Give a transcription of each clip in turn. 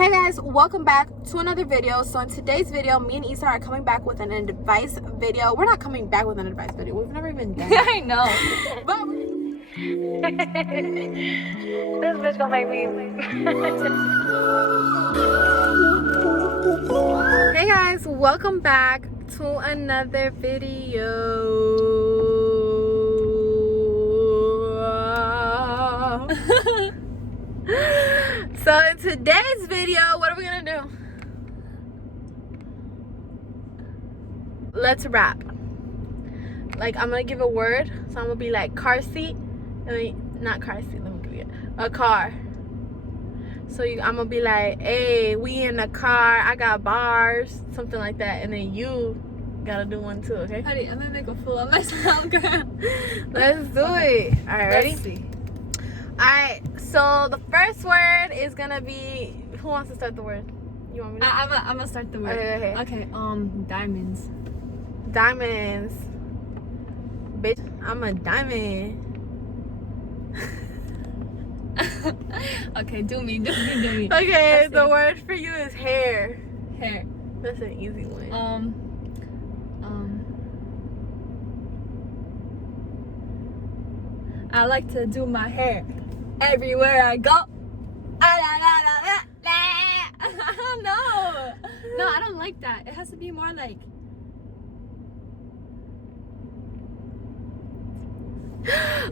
Hey guys, welcome back to another video. So in today's video, me and Isa are coming back with an advice video. We're not coming back with an advice video. We've never even done it. I know. But This bitch gonna make me. hey guys, welcome back to another video. So in today's video, what are we gonna do? Let's rap. Like, I'm gonna give a word, so I'm gonna be like car seat. Not car seat, let me give you a car. So I'm gonna be like, hey, we in the car, I got bars, something like that, and then you gotta do one too, okay? Honey, I'm gonna make a fool of myself, girl. Let's do it. All right, ready? Let's see. All right, so the first word is gonna be, who wants to start the word? You want me to? I'm gonna start the word. Okay. Diamonds. Diamonds. Bitch, I'm a diamond. Okay, do me. Okay, the word for you is hair. Hair. That's an easy one. I like to do my hair everywhere I go. No, I don't like that. It has to be more like.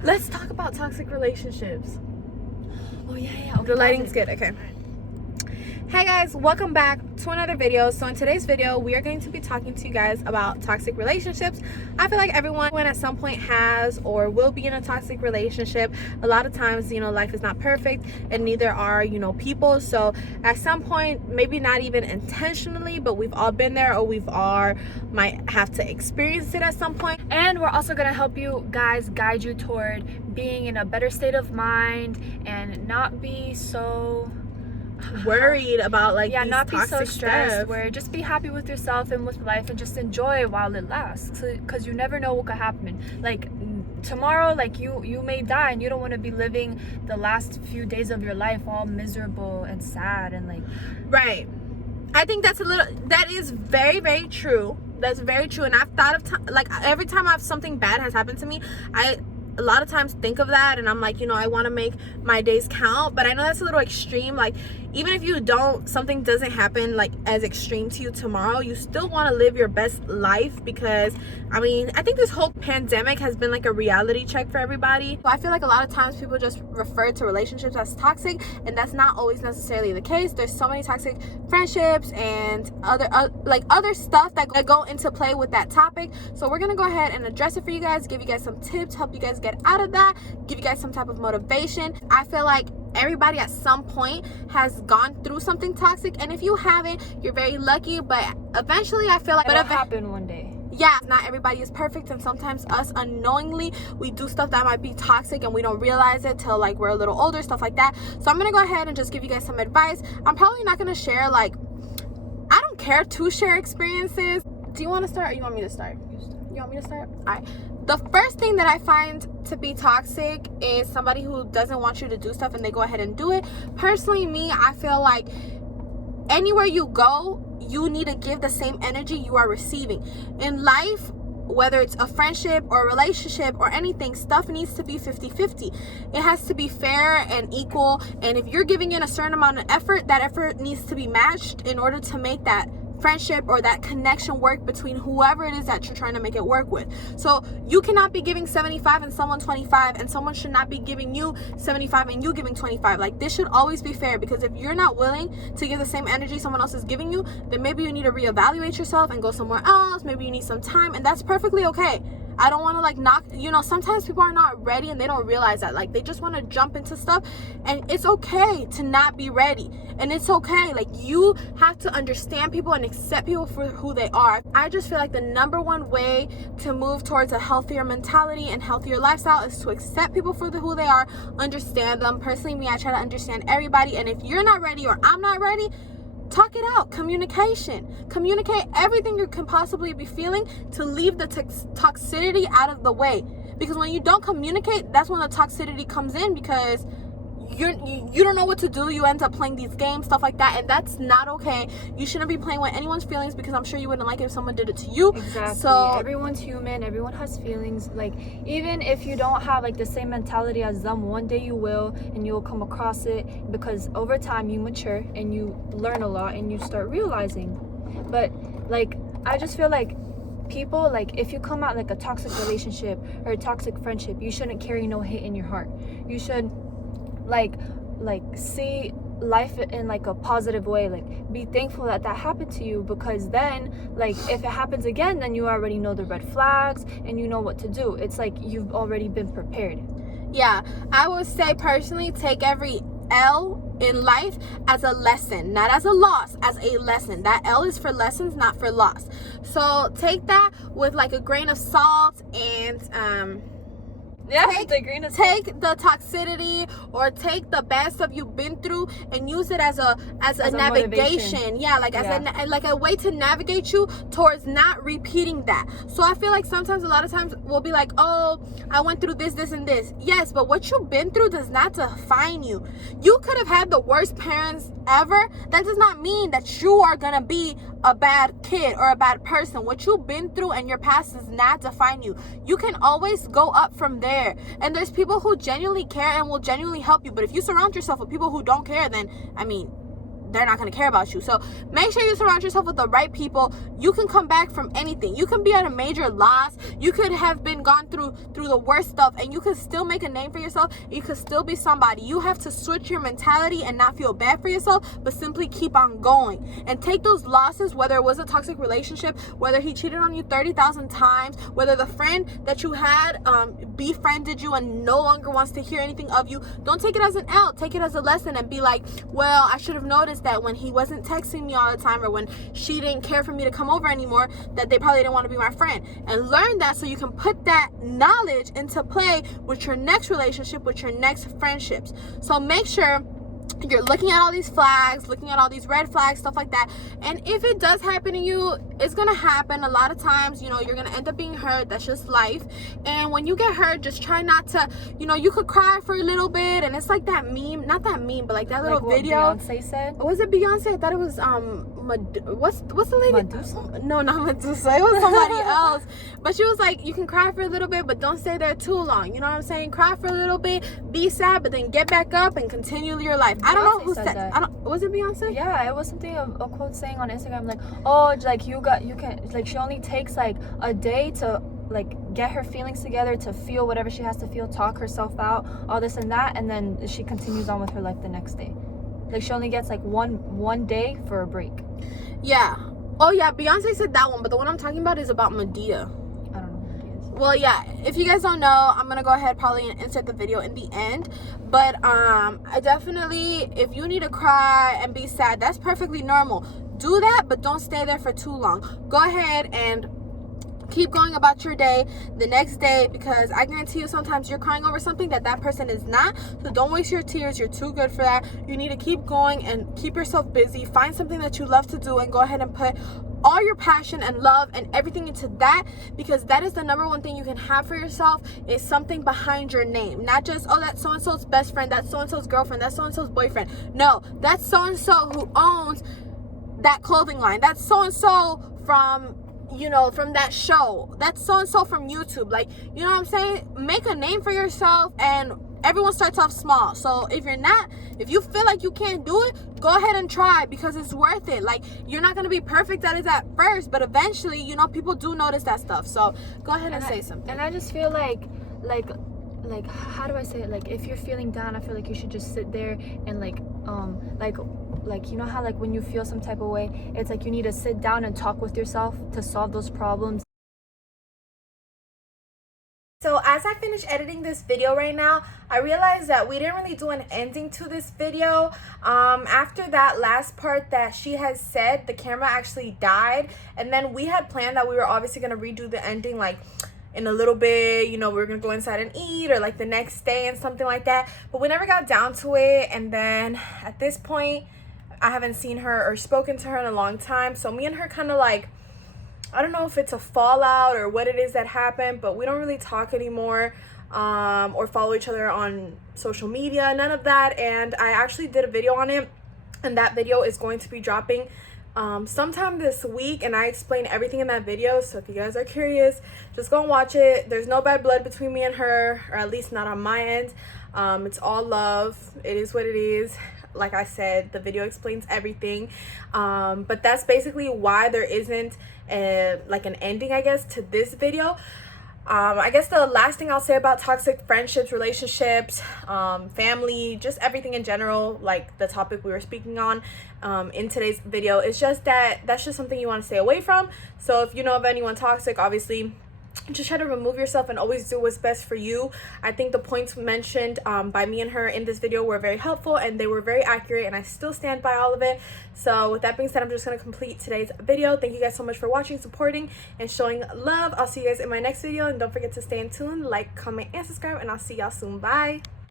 Let's talk about toxic relationships. Oh yeah. Okay, The lighting's good, okay. Hey guys, welcome back to another video. So in today's video, we are going to be talking to you guys about toxic relationships. I feel like everyone at some point has or will be in a toxic relationship. A lot of times, life is not perfect, and neither are, people. So at some point, maybe not even intentionally, but we've all been there, or might have to experience it at some point. And we're also gonna help you guys, guide you toward being in a better state of mind and not be so worried about not be so toxic stressed stuff. Where just be happy with yourself and with life and just enjoy it while it lasts, because you never know what could happen. Like tomorrow, like you may die, and you don't want to be living the last few days of your life all miserable and sad and like. Right. I think that is very, very true. That's very true. And I've thought of every time something bad has happened to me, a lot of times think of that, and I'm like, I want to make my days count, but I know that's a little extreme. Like, even if something doesn't happen like as extreme to you tomorrow, you still want to live your best life, because I think this whole pandemic has been like a reality check for everybody. So I feel like a lot of times people just refer to relationships as toxic, and that's not always necessarily the case. There's so many toxic friendships and other stuff that go into play with that topic. So we're gonna go ahead and address it for you guys, give you guys some tips, help you guys get out of that, give you guys some type of motivation. I feel like everybody at some point has gone through something toxic, and if you haven't, you're very lucky, but eventually I feel like it'll happen one day. Yeah, not everybody is perfect, and sometimes us unknowingly we do stuff that might be toxic and we don't realize it till like we're a little older, stuff like that. So I'm gonna go ahead and just give you guys some advice. I'm probably not gonna share I don't care to share experiences. Do you want to start, or you want me to start? You want me to start? All right. The first thing that I find to be toxic is somebody who doesn't want you to do stuff and they go ahead and do it. Personally, I feel like anywhere you go, you need to give the same energy you are receiving. In life, whether it's a friendship or a relationship or anything, stuff needs to be 50-50. It has to be fair and equal. And if you're giving in a certain amount of effort, that effort needs to be matched in order to make that friendship or that connection work between whoever it is that you're trying to make it work with. So you cannot be giving 75 and someone 25, and someone should not be giving you 75 and you giving 25. Like, this should always be fair, because if you're not willing to give the same energy someone else is giving you, then maybe you need to reevaluate yourself and go somewhere else. Maybe you need some time, and that's perfectly okay. I don't want to knock, sometimes people are not ready and they don't realize that. They just want to jump into stuff, and it's okay to not be ready, and it's okay. You have to understand people and accept people for who they are. I just feel like the number one way to move towards a healthier mentality and healthier lifestyle is to accept people for who they are, understand them. Personally, I try to understand everybody, and if you're not ready or I'm not ready, talk it out. Communicate everything you can possibly be feeling to leave the toxicity out of the way. Because when you don't communicate, that's when the toxicity comes in, because you don't know what to do. You end up playing these games, stuff like that, and that's not okay. You shouldn't be playing with anyone's feelings, because I'm sure you wouldn't like it if someone did it to you. Exactly. So everyone's human, everyone has feelings. Like, even if you don't have like the same mentality as them, one day you will, and you'll come across it, because over time you mature and you learn a lot and you start realizing. But like, I just feel like people, like, if you come out like a toxic relationship or a toxic friendship, you shouldn't carry no hate in your heart. You should like see life in like a positive way, like be thankful that happened to you, because then, like, if it happens again, then you already know the red flags and you know what to do. It's like you've already been prepared. Yeah, I would say personally, take every L in life as a lesson, not as a loss, as a lesson. That L is for lessons, not for loss. So take that with like a grain of salt, and take the toxicity, or take the bad stuff you've been through, and use it as a navigation. Yeah, like as a way to navigate you towards not repeating that. So I feel like sometimes, a lot of times, we'll be like, oh, I went through this, and this. Yes, but what you've been through does not define you. You could have had the worst parents ever. That does not mean that you are gonna be a bad kid or a bad person. What you've been through and your past does not define you. You can always go up from there. And there's people who genuinely care and will genuinely help you. But if you surround yourself with people who don't care, then, I mean, they're not going to care about you. So make sure you surround yourself with the right people. You can come back from anything. You can be at a major loss. You could have been gone through the worst stuff, and you could still make a name for yourself. You could still be somebody. You have to switch your mentality and not feel bad for yourself, but simply keep on going and take those losses, whether it was a toxic relationship, whether he cheated on you 30,000 times, whether the friend that you had befriended you and no longer wants to hear anything of you. Don't take it as an L. Take it as a lesson and be like, well, I should have noticed that when he wasn't texting me all the time, or when she didn't care for me to come over anymore, that they probably didn't want to be my friend. And learn that, so you can put that knowledge into play with your next relationship, with your next friendships. So make sure you're looking at all these flags, looking at all these red flags, stuff like that. And if it does happen to you, it's gonna happen a lot of times. You know, you're gonna end up being hurt. That's just life. And when you get hurt, just try not to, you know, you could cry for a little bit. And it's like that meme, not that meme, but like that little video. Beyonce said. Was it Beyonce? I thought it was what's the lady? Medusa? No, not Medusa. It was somebody else. But she was like, you can cry for a little bit, but don't stay there too long. You know what I'm saying? Cry for a little bit, be sad, but then get back up and continue your life. I don't know who said that. Was it Beyonce? Yeah, it was something, a quote saying on Instagram, like, oh, like you can, like, she only takes like a day to like get her feelings together, to feel whatever she has to feel, talk herself out, all this and that, and then she continues on with her life the next day. Like, she only gets like one day for a break. Yeah. Oh yeah, Beyonce said that one, but the one I'm talking about is about Medea. I don't know who it is. Well, yeah, if you guys don't know, I'm gonna go ahead probably and insert the video in the end. But I definitely, if you need to cry and be sad, that's perfectly normal. Do that, but don't stay there for too long. Go ahead and keep going about your day the next day, because I guarantee you sometimes you're crying over something that person is not. So don't waste your tears. You're too good for that. You need to keep going and keep yourself busy. Find something that you love to do and go ahead and put all your passion and love and everything into that, because that is the number one thing you can have for yourself, is something behind your name. Not just, oh, that's so-and-so's best friend, that's so-and-so's girlfriend, that's so-and-so's boyfriend. No, that's so-and-so who owns that clothing line. That's so-and-so from, you know, from that show. That's so-and-so from YouTube. Like, you know what I'm saying? Make a name for yourself, and everyone starts off small. So if you feel like you can't do it, go ahead and try, because it's worth it. Like, you're not going to be perfect at it at first, but eventually, you know, people do notice that stuff. So go ahead and say something. And I just feel like how do I say it? Like, if you're feeling down, I feel like you should just sit there and like you know how, like, when you feel some type of way, it's like you need to sit down and talk with yourself to solve those problems. So as I finish editing this video right now, I realized that we didn't really do an ending to this video. After that last part that she has said, the camera actually died. And then we had planned that we were obviously going to redo the ending, like, in a little bit, you know, we were going to go inside and eat, or like the next day and something like that. But we never got down to it. And then at this point, I haven't seen her or spoken to her in a long time. So me and her kind of like, I don't know if it's a fallout or what it is that happened, but we don't really talk anymore. or follow each other on social media, none of that. And I actually did a video on it, and that video is going to be dropping sometime this week, and I explain everything in that video. So if you guys are curious, just go and watch it. There's no bad blood between me and her, or at least not on my end. It's all love. It is what it is. Like I said, the video explains everything, but that's basically why there isn't like an ending, I guess, to this video. I guess the last thing I'll say about toxic friendships, relationships, family, just everything in general, like the topic we were speaking on in today's video, is just that that's just something you want to stay away from. So if you know of anyone toxic, obviously just try to remove yourself and always do what's best for you. I think the points mentioned by me and her in this video were very helpful, and they were very accurate, and I still stand by all of it. So with that being said, I'm just going to complete today's video. Thank you guys so much for watching, supporting, and showing love. I'll see you guys in my next video, and don't forget to stay in tune, like, comment, and subscribe, and I'll see y'all soon. Bye.